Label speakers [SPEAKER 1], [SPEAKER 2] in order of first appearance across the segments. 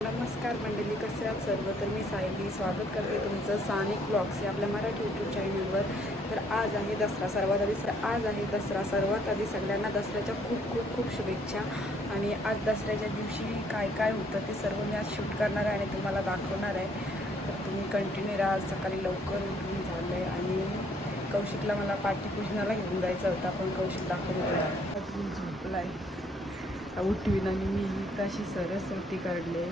[SPEAKER 1] नमस्कार मंडळी कसे आहात सर्व? तर मी सायली. स्वागत करते तुमचं सानिक ब्लॉग्स या आपल्या मराठी यूट्यूब चॅनलवर तर आज आहे दसरा सर्वात आधी. सर आज आहे दसरा सर्वात आधी. सगळ्यांना दसऱ्याच्या खूप खूप खूप शुभेच्छा. आणि आज दसऱ्याच्या दिवशी काय काय होतं ते सर्व मी आज शूट करणार आहे आणि तुम्हाला दाखवणार आहे. तर तुम्ही कंटिन्यू राहा. आज सकाळी लवकर उठून झालं आहे आणि कौशिकला मला पाठीपूजनाला घेऊन जायचं होतं. आपण कौशिक दाखवून झोपला आहे उठवीन आणि मी तशी सरस्वती काढले.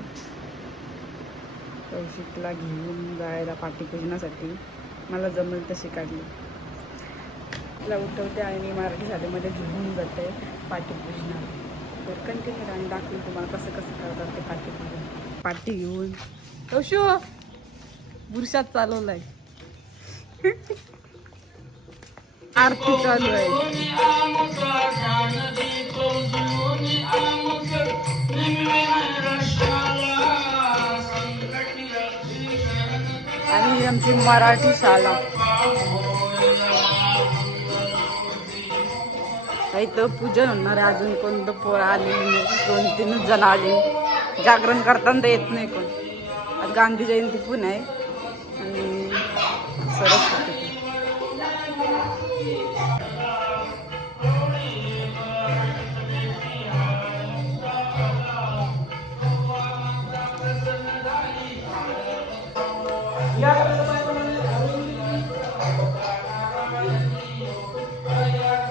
[SPEAKER 1] कौशिकला घेऊन जायला पाठीपूजनासाठी. मला जमेल तशी काढली. तिला उठवते आणि मराठी शाळेमध्ये घेऊन जाते पाठीपूजना तर कंटिन्यू आणि दाखवून तुम्हाला कसं कसं करतात ते पाठीपूजन. पाठी घेऊन. कौशो बुरशात चालवलाय. आरती चालू आहे आणि आमची मराठी साला काही तर पूजन होणार आहे अजून कोणतं पोर आले नाही दोन तीनच जण आले. जागरण करताना तर येत नाही कोण. आज गांधी जयंती पण आहे. आणि सरस्वती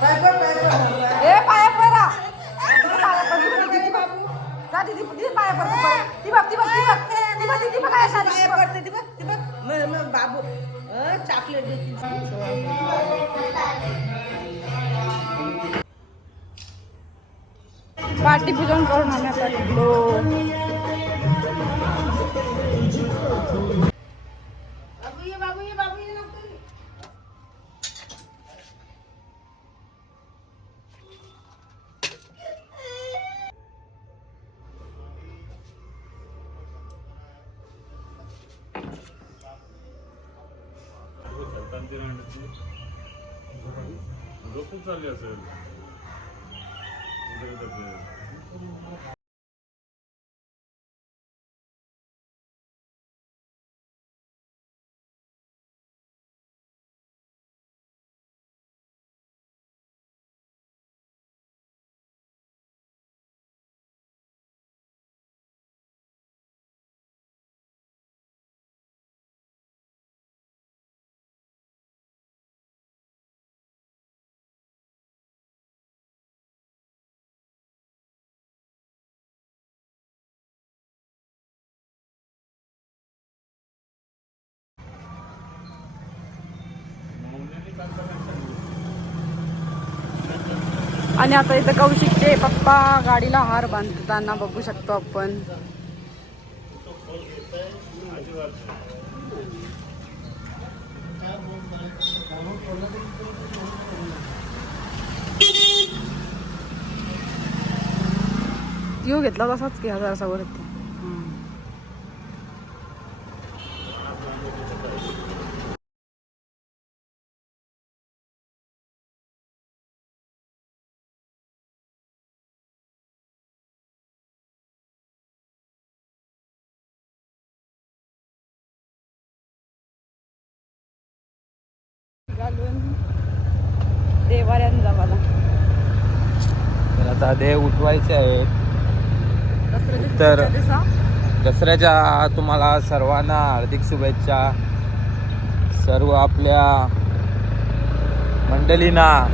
[SPEAKER 1] पण. ए पाया पडा पाया पड दीदी बाबू जा दीदी दीदी पाया पड ती बाप ती बाप ती बाप ती बाप ती बाप काय सांग
[SPEAKER 2] काय पडते ती बघ
[SPEAKER 3] झोपून चालली असेल.
[SPEAKER 1] आणि आता इथं कौशिकचे पप्पा गाडीला हार बांधताना बघू शकतो आपण. घेतला तसाच की हजाराचा वरती.
[SPEAKER 4] देव उठवायचे आहे
[SPEAKER 1] दसऱ्याच्या
[SPEAKER 4] तर- दसऱ्याच्या तुम्हाला सर्वांना हार्दिक शुभेच्छा. सर्व आपल्या मंडळींना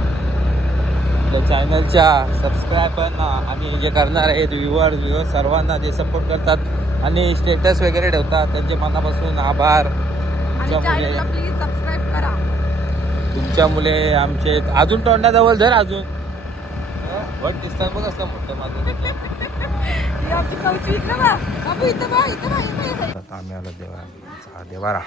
[SPEAKER 4] आपल्या चॅनलच्या सबस्क्रायबरना आणि जे करणार आहेत व्ह्युअर व्ह्युअर सर्वांना जे सपोर्ट करतात आणि स्टेटस वगैरे ठेवतात त्यांचे मनापासून आभार. तुमच्यामुळे तुमच्यामुळे आमचे अजून तोंडाजवळ धर अजून. वट दिसतात बघ असं मोठं माझं
[SPEAKER 1] ही
[SPEAKER 4] आम्ही आलो देवारा. हा देवारा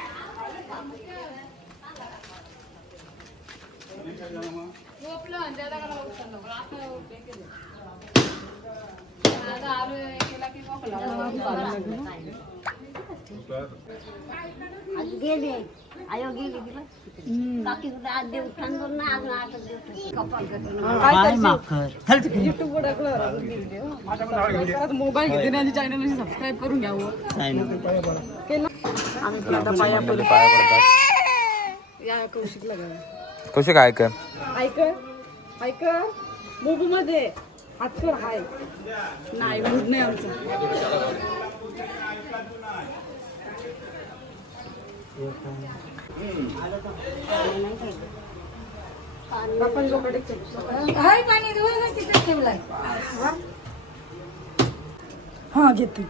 [SPEAKER 2] आज गेले.
[SPEAKER 5] आयो गेली बाकी थांबून ना
[SPEAKER 1] मोबाईल घेते आणि चॅनल सबस्क्राईब करून घ्यावं
[SPEAKER 4] पडतात.
[SPEAKER 1] या कौशिकला
[SPEAKER 4] काय कर
[SPEAKER 1] ऐक ऐक. मोबू मध्ये हात कर हाय. नाही मूड नाही आमचा. हा? घेते.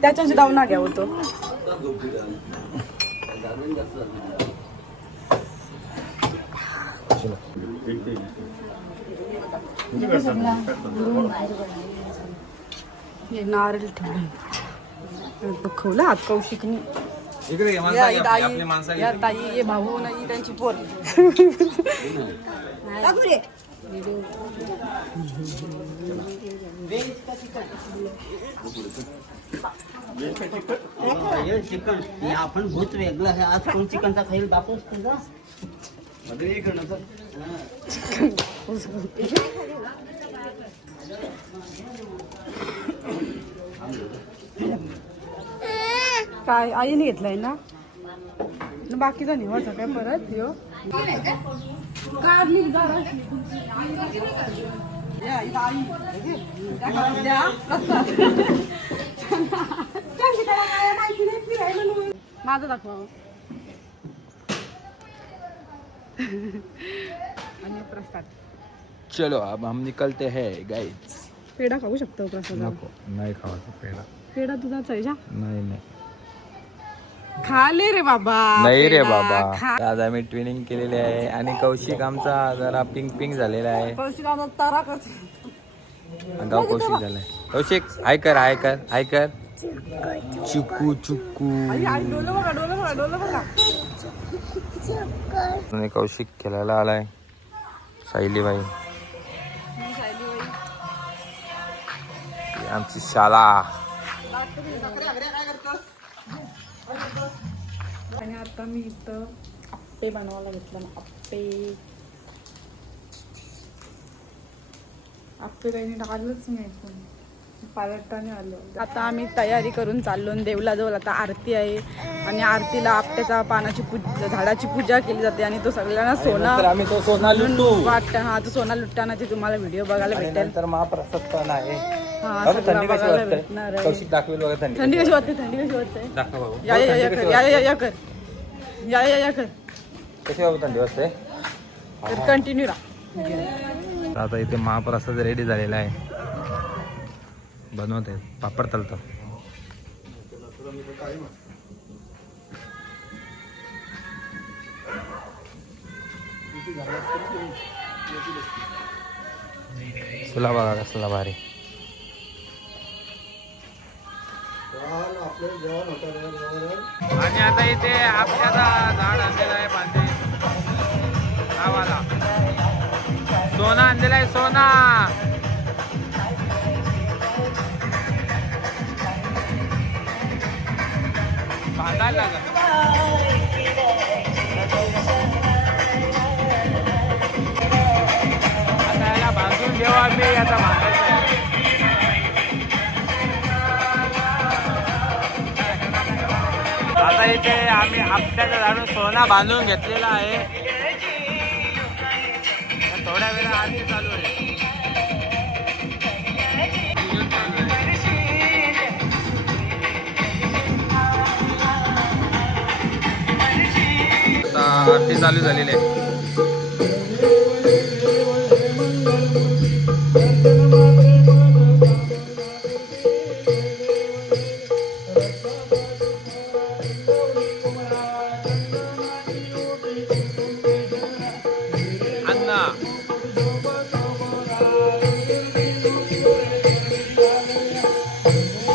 [SPEAKER 1] त्याच्या जाऊन ना घ्या होतो. हे नारळ ठेवलं. दुखवलं हात कौशिकनी.
[SPEAKER 4] इकडे
[SPEAKER 1] या ताई या ताई ये भाऊ नाही त्यांची पोर.
[SPEAKER 2] चिकन आपण भूत वेगळं आहे. आज कोण चिकनचा खाईल दाखवूच तुझा?
[SPEAKER 1] काय आईने घेतलाय ना? न बाकीचा निवाचा काय परत? यो. काढली नाही. माझं दाखवा. आणि प्रसाद.
[SPEAKER 4] चलो अब हम निकलते हैं गाइड्स
[SPEAKER 1] पेढा खाऊ शकतो प्रसाद.
[SPEAKER 4] नको नाही खावायचं पेढा.
[SPEAKER 1] पेढा तुझाच आहे जा.
[SPEAKER 4] नाही नाही.
[SPEAKER 1] खाले रे बाबा
[SPEAKER 4] नाही रे
[SPEAKER 1] पेढा,
[SPEAKER 4] बाबा.
[SPEAKER 1] खा.
[SPEAKER 4] आज आम्ही ट्विनिंग केलेली आहे आणि कौशिक आमचा जरा पिंक पिंक झालेला आहे.
[SPEAKER 1] कौशिक आता तारा करतो
[SPEAKER 4] गाव कौशिक झालाय. कौशिक हाय कर हाय कर हाय कर. चुकू चुकू.
[SPEAKER 1] आई, आई, डोलं बघा डोलं बघा डोलं बघा.
[SPEAKER 4] आणि कौशिक खेळायला आलाय. सायलीबाई. आमची शाळा
[SPEAKER 1] आणि आता मी इथं आप्पे बनवायला घेतलं ना आप्पे. आप्पे काही आलंच नाही पण पालटाने आलं. आता आम्ही तयारी करून चाललो देवला जवळ आता आरती आहे. आणि आरतीला आपट्याचा पानाची पूज झाडाची पूजा केली जाते आणि तो सगळ्यांना सोना
[SPEAKER 4] तर आम्ही तो सोना लुटू.
[SPEAKER 1] वाटत. हा तो सोना लुटतानाचे तुम्हाला व्हिडिओ बघायला भेटेल.
[SPEAKER 4] नंतर महाप्रसाद पण आहे.
[SPEAKER 1] हा सगळं
[SPEAKER 4] थंडी कशी
[SPEAKER 1] आहे.
[SPEAKER 4] कौशिक दाखवेल बघा थंडी
[SPEAKER 1] थंडी कशी वाटते थंडी कशी वाटते
[SPEAKER 4] दाखव बाबू
[SPEAKER 1] या या या कर या या? या कर. या या या कर.
[SPEAKER 4] कशी बाबू थंडी वाजते?
[SPEAKER 1] तर कंटिन्यू राहा.
[SPEAKER 4] आता इथे महाप्रसाद रेडी झालेला आहे. बनवत आहे पापड तलतं. तुला बघा कसला भारी आणि आता इथे आपल्याला झाड आणलेलं आहे बांधे. गावाला. सोना आणलेला आहे सोना. बांधायला लागल. आम्ही आपल्याला झाडून सोना बांधून घेतलेला आहे. थोड्या वेळा आरती चालू आहे. आरती चालू झालेली आहे.